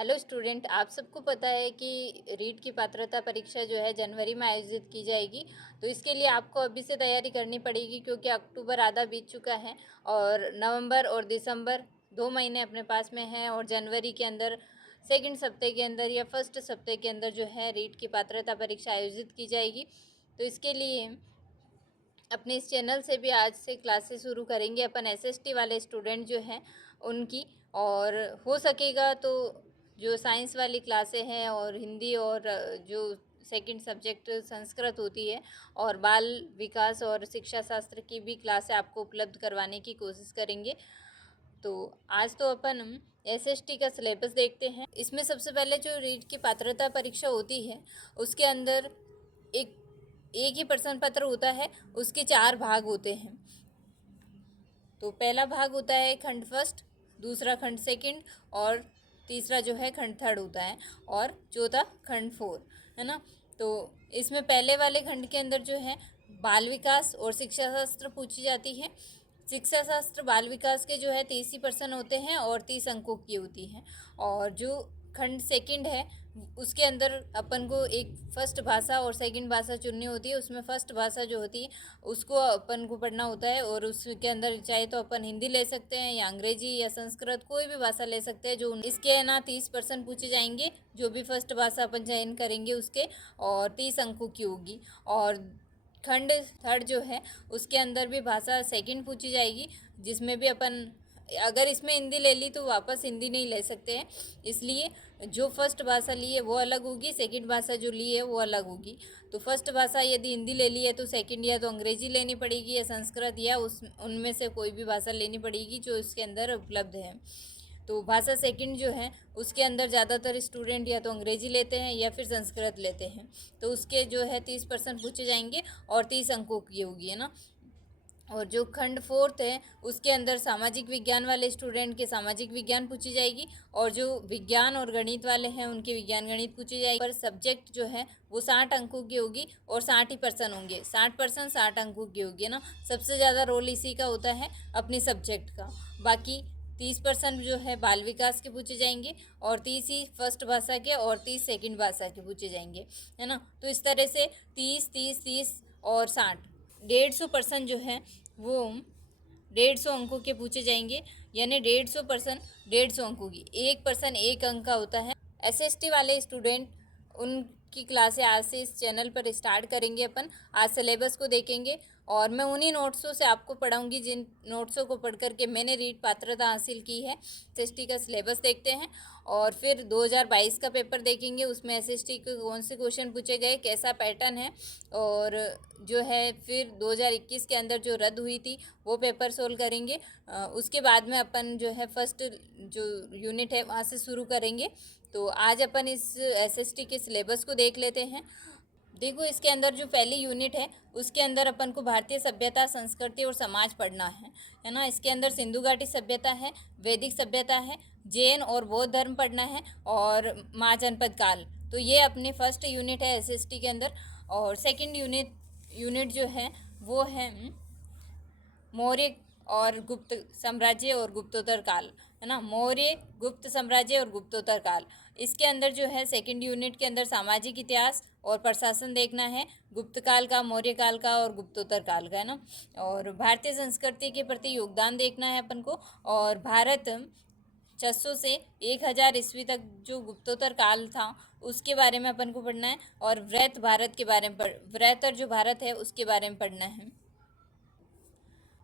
Hello student, आप सबको पता है कि रीट की पात्रता परीक्षा जो है जनवरी में आयोजित की जाएगी। तो इसके लिए आपको अभी से तैयारी करनी पड़ेगी, क्योंकि अक्टूबर आधा बीत चुका है और नवंबर और दिसंबर 2 महीने अपने पास में हैं। और जनवरी के अंदर सेकंड सप्ताह के अंदर या फर्स्ट सप्ताह के अंदर जो है रीट की पात्रता परीक्षा आयोजित की जाएगी। तो इसके लिए अपने इस चैनल से भी आज से क्लासेस शुरू करेंगे अपन एसएसटी वाले स्टूडेंट जो हैं उनकी। और हो सकेगा तो जो साइंस वाली क्लासें हैं और हिंदी और जो सेकंड सब्जेक्ट संस्कृत होती है और बाल विकास और शिक्षा शास्त्र की भी क्लासें आपको उपलब्ध करवाने की कोशिश करेंगे। तो आज तो अपन एसएसटी का सिलेबस देखते हैं। इसमें सबसे पहले जो रीट की पात्रता परीक्षा होती है उसके अंदर एक एक ही प्रश्न पत्र होता है, उसके 4 भाग होते हैं। तो पहला भाग होता है खंड फर्स्ट, दूसरा खंड सेकंड और तीसरा जो है खंड थर्ड होता है और चौथा खंड फोर, है ना। तो इसमें पहले वाले खंड के अंदर जो है बाल विकास और शिक्षा शास्त्र पूछी जाती है। शिक्षा शास्त्र बाल विकास के जो है 30 ही प्रश्न होते हैं और 30 अंकों की होती हैं। और जो खंड सेकंड है उसके अंदर अपन को एक फर्स्ट भाषा और सेकंड भाषा चुननी होती है। उसमें फर्स्ट भाषा जो होती है उसको अपन को पढ़ना होता है और उसके अंदर चाहे तो अपन हिंदी ले सकते हैं या अंग्रेजी या संस्कृत, कोई भी भाषा ले सकते हैं। जो इसके है ना 30% पूछे जाएंगे, जो भी फर्स्ट भाषा अपन चयन करेंगे उसके, और 30 अंकों की होगी। और खंड थर्ड जो है उसके अंदर भी भाषा सेकंड पूछी जाएगी, जिसमें भी अपन अगर इसमें हिंदी ले ली तो वापस हिंदी नहीं ले सकते हैं। इसलिए जो फर्स्ट भाषा ली है वो अलग होगी, सेकंड भाषा जो ली है वो अलग होगी। तो फर्स्ट भाषा यदि हिंदी ले ली है तो सेकंड या तो अंग्रेजी लेनी पड़ेगी या संस्कृत, या उनमें से कोई भी भाषा लेनी पड़ेगी जो इसके अंदर उपलब्ध है। तो भाषा सेकंड जो है उसके अंदर ज़्यादातर स्टूडेंट या तो अंग्रेजी लेते हैं या फिर संस्कृत लेते हैं। तो उसके जो है 30% पूछे जाएंगे और 30 अंकों की होगी, है ना। और जो खंड फोर्थ है उसके अंदर सामाजिक विज्ञान वाले स्टूडेंट के सामाजिक विज्ञान पूछी जाएगी, और जो विज्ञान और गणित वाले हैं उनके विज्ञान गणित पूछी जाएगी। पर सब्जेक्ट जो है वो 60 अंकों की होगी और 60 ही प्रश्न होंगे। 60% 60 अंकों की होगी, ना। सबसे ज़्यादा रोल इसी का होता है अपने सब्जेक्ट का। बाकी 30% जो है बाल विकास के पूछे जाएंगे और 30 ही फर्स्ट भाषा के और 30 सेकंड भाषा के पूछे जाएंगे, है ना। तो इस तरह से 30 30 30 और 60 150% जो है वो 150 अंकों के पूछे जाएंगे, यानी 150% 150 अंकों की। एक पर्सन एक अंक का होता है। एसएसटी वाले स्टूडेंट उनकी क्लासें आज से इस चैनल पर स्टार्ट करेंगे। अपन आज सिलेबस को देखेंगे और मैं उन्हीं नोट्सों से आपको पढ़ाऊंगी जिन नोट्सों को पढ़ करके मैंने रीट पात्रता हासिल की है। एसएसटी का सिलेबस देखते हैं और फिर 2022 का पेपर देखेंगे, उसमें एसएसटी के कौन से क्वेश्चन पूछे गए, कैसा पैटर्न है। और जो है फिर 2021 के अंदर जो रद्द हुई थी वो पेपर सोल्व करेंगे। उसके बाद में अपन जो है फर्स्ट जो यूनिट है वहाँ से शुरू करेंगे। तो आज अपन इस एसएसटी के सिलेबस को देख लेते हैं। देखो, इसके अंदर जो पहली यूनिट है उसके अंदर अपन को भारतीय सभ्यता, संस्कृति और समाज पढ़ना है ना। इसके अंदर सिंधु घाटी सभ्यता है, वैदिक सभ्यता है, जैन और बौद्ध धर्म पढ़ना है और महाजनपद काल। तो ये अपनी फर्स्ट यूनिट है एसएसटी के अंदर। और सेकंड यूनिट जो है वो है मौर्य और गुप्त साम्राज्य और गुप्तोत्तर काल, है ना। मौर्य, गुप्त साम्राज्य और गुप्तोत्तर काल। इसके अंदर जो है सेकंड यूनिट के अंदर सामाजिक इतिहास और प्रशासन देखना है, गुप्त काल का, मौर्य काल का और गुप्तोत्तर काल का, है ना। और भारतीय संस्कृति के प्रति योगदान देखना है अपन को। और भारत 600 से 1000 ईस्वी तक जो गुप्तोत्तर काल था उसके बारे में अपन को पढ़ना है। और वृहत भारत के बारे में वृहत्तर जो भारत है उसके बारे में पढ़ना है।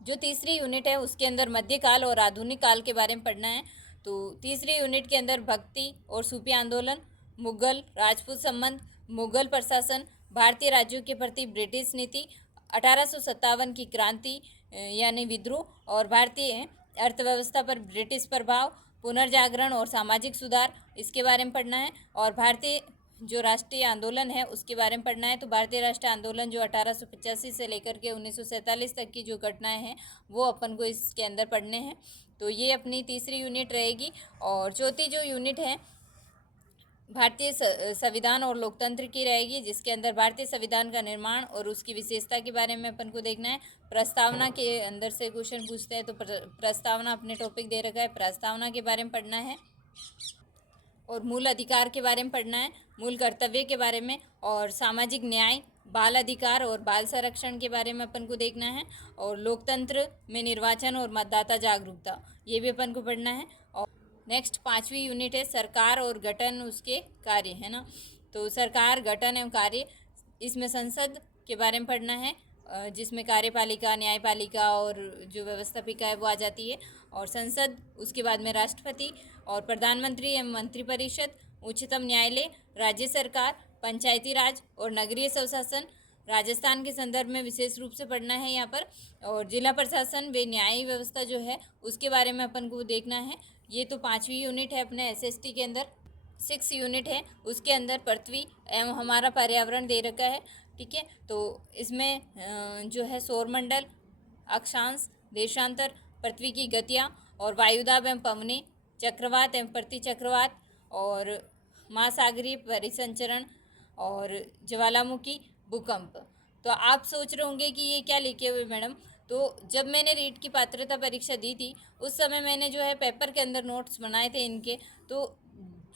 जो तीसरी यूनिट है उसके अंदर मध्यकाल और आधुनिक काल के बारे में पढ़ना है। तो तीसरी यूनिट के अंदर भक्ति और सूफी आंदोलन, मुगल राजपूत संबंध, मुगल प्रशासन, भारतीय राज्यों के प्रति ब्रिटिश नीति, 1857 की क्रांति यानी विद्रोह और भारतीय अर्थव्यवस्था पर ब्रिटिश प्रभाव, पुनर्जागरण और सामाजिक सुधार, इसके बारे में पढ़ना है। और भारतीय जो राष्ट्रीय आंदोलन है उसके बारे में पढ़ना है। तो भारतीय राष्ट्रीय आंदोलन जो 1885 से लेकर के 1947 तक की जो घटनाएं हैं वो अपन को इसके अंदर पढ़ने हैं। तो ये अपनी तीसरी यूनिट रहेगी। और चौथी जो यूनिट है भारतीय संविधान और लोकतंत्र की रहेगी, जिसके अंदर भारतीय संविधान का निर्माण और उसकी विशेषता के बारे में अपन को देखना है। प्रस्तावना के अंदर से क्वेश्चन पूछते हैं, तो प्रस्तावना अपने टॉपिक दे रखा है, प्रस्तावना के बारे में पढ़ना है। और मूल अधिकार के बारे में पढ़ना है, मूल कर्तव्य के बारे में, और सामाजिक न्याय, बाल अधिकार और बाल संरक्षण के बारे में अपन को देखना है, और लोकतंत्र में निर्वाचन और मतदाता जागरूकता, ये भी अपन को पढ़ना है। और नेक्स्ट 5वीं यूनिट है सरकार और गठन उसके कार्य, है ना। तो सरकार, गठन एवं कार्य, इसमें संसद के बारे में पढ़ना है, जिसमें कार्यपालिका, न्यायपालिका और जो व्यवस्थापिका है वो आ जाती है। और संसद, उसके बाद में राष्ट्रपति और प्रधानमंत्री एवं मंत्रिपरिषद, उच्चतम न्यायालय, राज्य सरकार, पंचायती राज और नगरीय स्वशासन, राजस्थान के संदर्भ में विशेष रूप से पढ़ना है यहाँ पर। और जिला प्रशासन व न्याय व्यवस्था जो है उसके बारे में अपन को देखना है। ये तो 5वीं यूनिट है अपने एसएसटी के अंदर। 6 यूनिट है, उसके अंदर पृथ्वी एवं हमारा पर्यावरण दे रखा है, ठीक है। तो इसमें जो है सौरमंडल, अक्षांश, देशांतर, पृथ्वी की गतियाँ और वायुदाब एवं पवनें, चक्रवात एवं प्रतिचक्रवात और महासागरीय परिसंचरण और ज्वालामुखी, भूकंप। तो आप सोच रहे होंगे कि ये क्या लिखे हुए मैडम। तो जब मैंने रीट की पात्रता परीक्षा दी थी उस समय मैंने जो है पेपर के अंदर नोट्स बनाए थे इनके। तो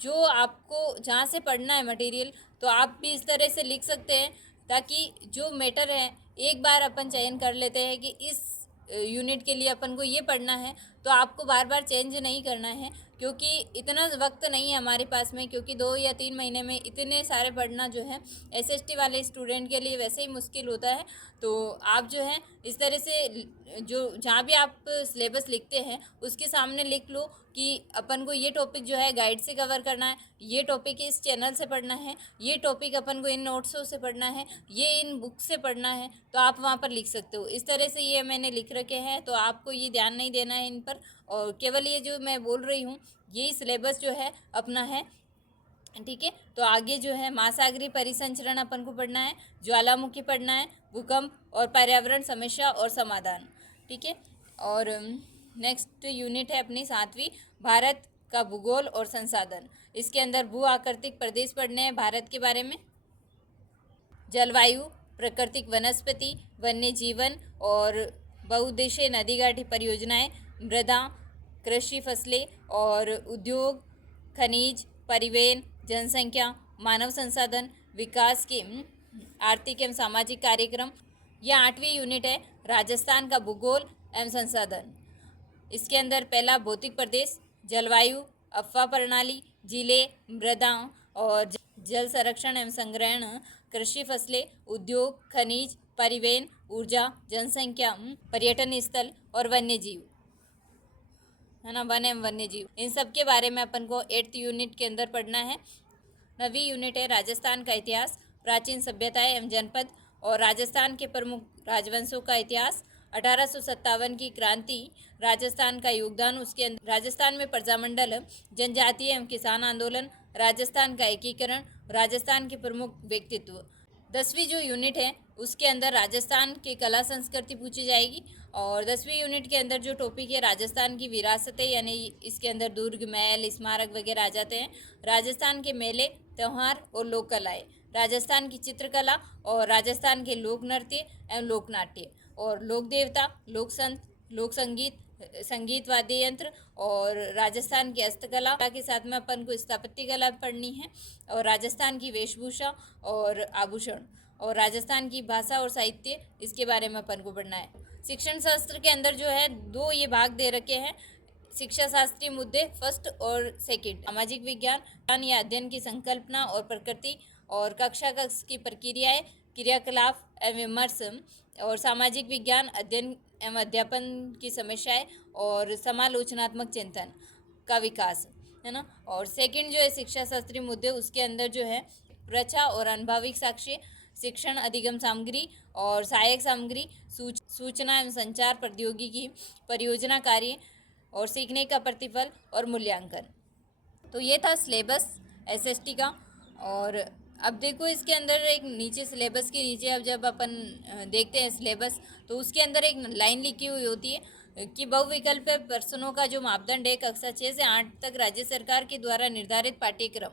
जो आपको जहाँ से पढ़ना है मटेरियल, तो आप भी इस तरह से लिख सकते हैं, ताकि जो मैटर है एक बार अपन चयन कर लेते हैं कि इस यूनिट के लिए अपन को ये पढ़ना है, तो आपको बार बार चेंज नहीं करना है, क्योंकि इतना वक्त नहीं है हमारे पास में, क्योंकि 2 या 3 महीने में इतने सारे पढ़ना जो है एसएसटी वाले स्टूडेंट के लिए वैसे ही मुश्किल होता है। तो आप जो है इस तरह से जो जहाँ भी आप सिलेबस लिखते हैं उसके सामने लिख लो कि अपन को ये टॉपिक जो है गाइड से कवर करना है, ये टॉपिक इस चैनल से पढ़ना है, ये टॉपिक अपन को इन नोट्सों से पढ़ना है, ये इन बुक से पढ़ना है। तो आप वहाँ पर लिख सकते हो। इस तरह से ये मैंने लिख रखे हैं, तो आपको ये ध्यान नहीं देना है इन पर, और केवल ये जो मैं बोल रही हूँ यही सिलेबस जो है अपना है, ठीक है। तो आगे जो है महासागरीय परिसंचरण अपन को पढ़ना है, ज्वालामुखी पढ़ना है, भूकंप और पर्यावरण समस्या और समाधान, ठीक है। और नेक्स्ट यूनिट है अपनी 7वीं, भारत का भूगोल और संसाधन। इसके अंदर भू आकृतिक प्रदेश पढ़ने हैं भारत के बारे में, जलवायु, प्राकृतिक वनस्पति, वन्य जीवन और बहुउद्देशीय नदी घाटी परियोजनाएं, मृदा, कृषि फसलें और उद्योग, खनिज, परिवहन, जनसंख्या, मानव संसाधन, विकास के आर्थिक एवं सामाजिक कार्यक्रम। यह 8वीं यूनिट है, राजस्थान का भूगोल एवं संसाधन। इसके अंदर पहला भौतिक प्रदेश, जलवायु, अफवाह प्रणाली, जिले, मृदा और जल संरक्षण एवं संग्रहण, कृषि फसलें, उद्योग, खनिज, परिवहन, ऊर्जा, जनसंख्या, पर्यटन स्थल और वन्य जीव, है ना, वन एवं वन्य जीव। इन सब के बारे में अपन को 8th यूनिट के अंदर पढ़ना है। 9वीं यूनिट है राजस्थान का इतिहास, प्राचीन सभ्यताएं एवं जनपद और राजस्थान के प्रमुख राजवंशों का इतिहास, 1857 की क्रांति, राजस्थान का योगदान, उसके अंदर राजस्थान में प्रजामंडल, जनजातीय एवं किसान आंदोलन, राजस्थान का एकीकरण, राजस्थान के प्रमुख व्यक्तित्व। 10वीं जो यूनिट है उसके अंदर राजस्थान की कला संस्कृति पूछी जाएगी। और 10वीं यूनिट के अंदर जो टॉपिक है राजस्थान की विरासतें, यानी इसके अंदर दुर्ग, महल, स्मारक वगैरह आ जाते हैं। राजस्थान के मेले, त्यौहार और लोक कलाएँ, राजस्थान की चित्रकला और राजस्थान के लोक नृत्य एवं लोक नाट्य और लोक देवता, लोक संत, लोक संगीत, संगीत वाद्य यंत्र और राजस्थान की हस्तकला के साथ में अपन को स्थापत्य कला पढ़नी है, और राजस्थान की वेशभूषा और आभूषण और राजस्थान की भाषा और साहित्य, इसके बारे में अपन को पढ़ना है। शिक्षण शास्त्र के अंदर जो है 2 ये भाग दे रखे हैं, शिक्षा शास्त्रीय मुद्दे फर्स्ट और सेकंड, सामाजिक विज्ञान या अध्ययन की संकल्पना और प्रकृति और कक्षा की प्रक्रियाएं, क्रियाकलाप एवं विमर्श और सामाजिक विज्ञान, अध्ययन एवं अध्यापन की समस्याएं और समालोचनात्मक चिंतन का विकास, है ना। और सेकंड जो है शिक्षा शास्त्रीय मुद्दे, उसके अंदर जो है प्रचा और अनुभविक साक्ष्य, शिक्षण अधिगम सामग्री और सहायक सामग्री, सूचना एवं संचार प्रौद्योगिकी, परियोजना कार्य और सीखने का प्रतिफल और मूल्यांकन। तो ये था सिलेबस एसएसटी का। और अब देखो इसके अंदर एक नीचे सिलेबस के नीचे अब जब अपन देखते हैं सिलेबस, तो उसके अंदर एक लाइन लिखी हुई होती है कि बहुविकल्प प्रश्नों का जो मापदंड है कक्षा 6 से 8 तक राज्य सरकार के द्वारा निर्धारित पाठ्यक्रम,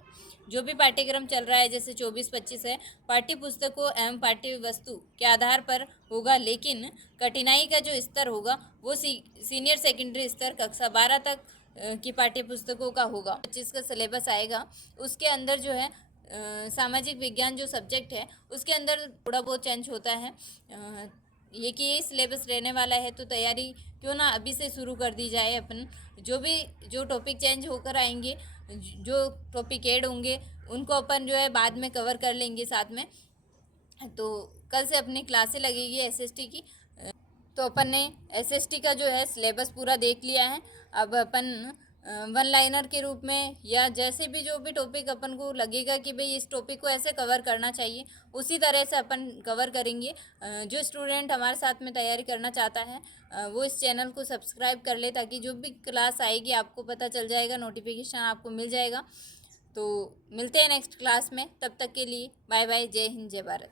जो भी पाठ्यक्रम चल रहा है जैसे 24-25 है, पाठ्य पुस्तकों एवं पाठ्य वस्तु के आधार पर होगा, लेकिन कठिनाई का जो स्तर होगा वो सीनियर सेकेंडरी स्तर कक्षा 12 तक की पाठ्य पुस्तकों का होगा। 25 का सिलेबस आएगा, उसके अंदर जो है सामाजिक विज्ञान जो सब्जेक्ट है उसके अंदर थोड़ा बहुत चेंज होता है। ये कि ये सिलेबस रहने वाला है तो तैयारी क्यों ना अभी से शुरू कर दी जाए। अपन जो टॉपिक चेंज होकर आएंगे, जो टॉपिक ऐड होंगे उनको अपन जो है बाद में कवर कर लेंगे साथ में। तो कल से अपनी क्लासें लगेगी एसएसटी की। तो अपन ने एसएसटी का जो है सिलेबस पूरा देख लिया है। अब अपन वन लाइनर के रूप में या जैसे भी जो भी टॉपिक अपन को लगेगा कि भाई इस टॉपिक को ऐसे कवर करना चाहिए, उसी तरह से अपन कवर करेंगे। जो स्टूडेंट हमारे साथ में तैयारी करना चाहता है वो इस चैनल को सब्सक्राइब कर ले, ताकि जो भी क्लास आएगी आपको पता चल जाएगा, नोटिफिकेशन आपको मिल जाएगा। तो मिलते हैं नेक्स्ट क्लास में, तब तक के लिए बाय बाय, जय हिंद जय भारत।